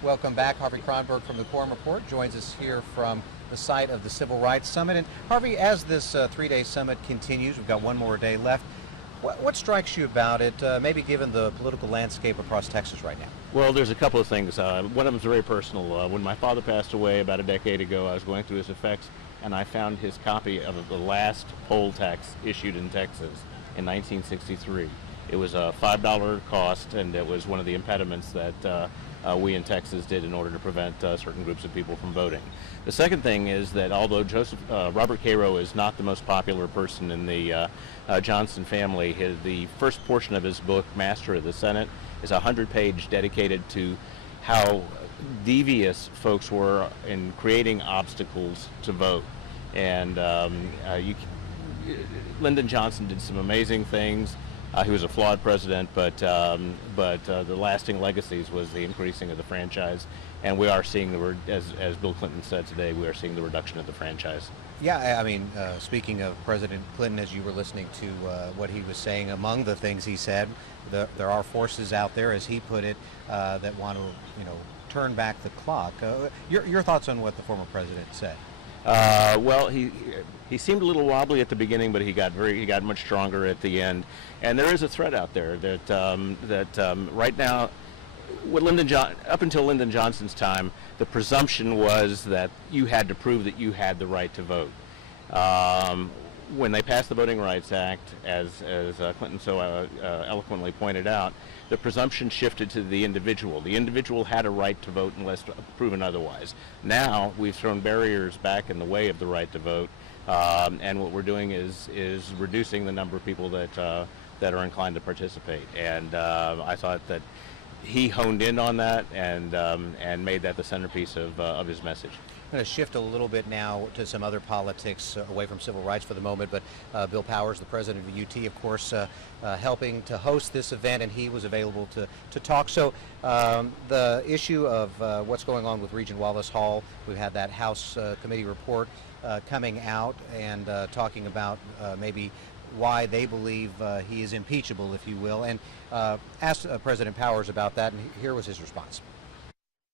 Welcome back. Harvey Kronberg from the Quorum Report joins us here from the site of the Civil Rights Summit. And Harvey, as this three-day summit continues, we've got one more day left. What strikes you about it, maybe given the political landscape across Texas right now? Well, there's a couple of things. One of them is very personal. When my father passed away about a decade ago, I was going through his effects, and I found his copy of the last poll tax issued in Texas in 1963. It was a $5 cost, and it was one of the impediments that we in Texas did in order to prevent certain groups of people from voting. The second thing is that although Robert Cairo is not the most popular person in the Johnson family, the first portion of his book, Master of the Senate, is a 100-page dedicated to how devious folks were in creating obstacles to vote. And Lyndon Johnson did some amazing things. He was a flawed president, but the lasting legacies was the increasing of the franchise, and we are seeing as Bill Clinton said today, we are seeing the reduction of the franchise. Yeah, I mean, speaking of President Clinton, as you were listening to what he was saying, among the things he said, there are forces out there, as he put it, that want to, turn back the clock. Your thoughts on what the former president said? Well, he seemed a little wobbly at the beginning, but he got much stronger at the end. And there is a threat out there that right now, up until Lyndon Johnson's time, the presumption was that you had to prove that you had the right to vote. When they passed the Voting Rights Act, as Clinton so eloquently pointed out, the presumption shifted to the individual. The individual had a right to vote unless proven otherwise. Now we've thrown barriers back in the way of the right to vote, and what we're doing is reducing the number of people that are inclined to participate. And I thought that he honed in on that and made that the centerpiece of his message. I'm going to shift a little bit now to some other politics away from civil rights for the moment, but Bill Powers, the president of UT, of course, helping to host this event, and he was available to talk. So the issue of what's going on with Regent Wallace Hall, we've had that House committee report coming out and talking about maybe why they believe he is impeachable, if you will, and asked President Powers about that, and here was his response.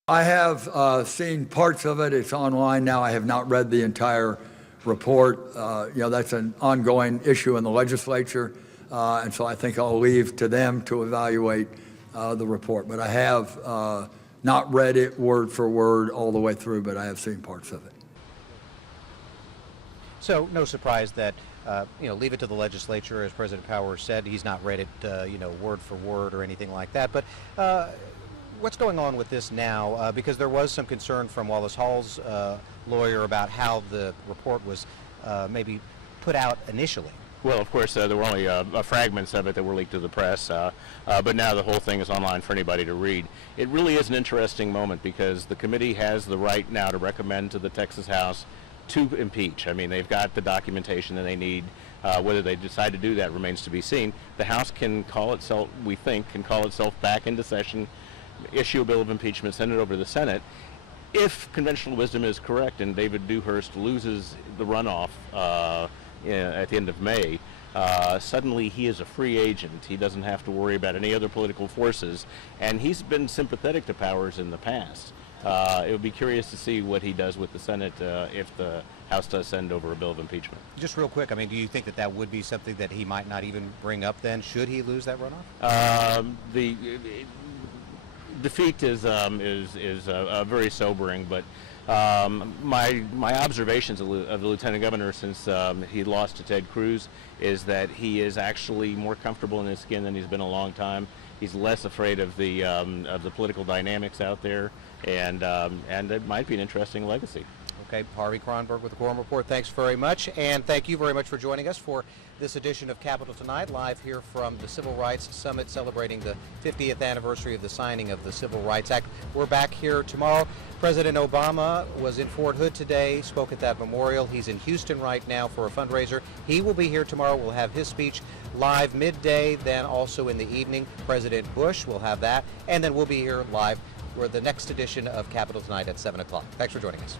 I have seen parts of it. It's online now. I have not read the entire report. That's an ongoing issue in the legislature, and so I think I'll leave to them to evaluate the report. But I have not read it word for word all the way through, but I have seen parts of it. So no surprise that leave it to the legislature, as President Powers said. He's not read it, word for word or anything like that. But what's going on with this now? Because there was some concern from Wallace Hall's lawyer about how the report was maybe put out initially. Well, of course, there were only fragments of it that were leaked to the press, but now the whole thing is online for anybody to read. It really is an interesting moment because the committee has the right now to recommend to the Texas House to impeach. I mean, they've got the documentation that they need. Whether they decide to do that remains to be seen. The House can call itself, we think, back into session, issue a bill of impeachment, send it over to the Senate. If conventional wisdom is correct and David Dewhurst loses the runoff at the end of May, suddenly he is a free agent. He doesn't have to worry about any other political forces, and he's been sympathetic to Powers in the past. It would be curious to see what he does with the Senate if the House does send over a bill of impeachment. Just real quick, I mean, do you think that would be something that he might not even bring up then, should he lose that runoff? The defeat is very sobering, but my observations of the lieutenant governor since he lost to Ted Cruz is that he is actually more comfortable in his skin than he's been a long time. He's less afraid of the political dynamics out there, and it might be an interesting legacy. Okay, Harvey Kronberg with the Quorum Report. Thanks very much, and thank you very much for joining us for this edition of Capitol Tonight, live here from the Civil Rights Summit, celebrating the 50th anniversary of the signing of the Civil Rights Act. We're back here tomorrow. President Obama was in Fort Hood today, spoke at that memorial. He's in Houston right now for a fundraiser. He will be here tomorrow. We'll have his speech live midday, then also in the evening. President Bush will have that, and then we'll be here live for the next edition of Capitol Tonight at 7 o'clock. Thanks for joining us.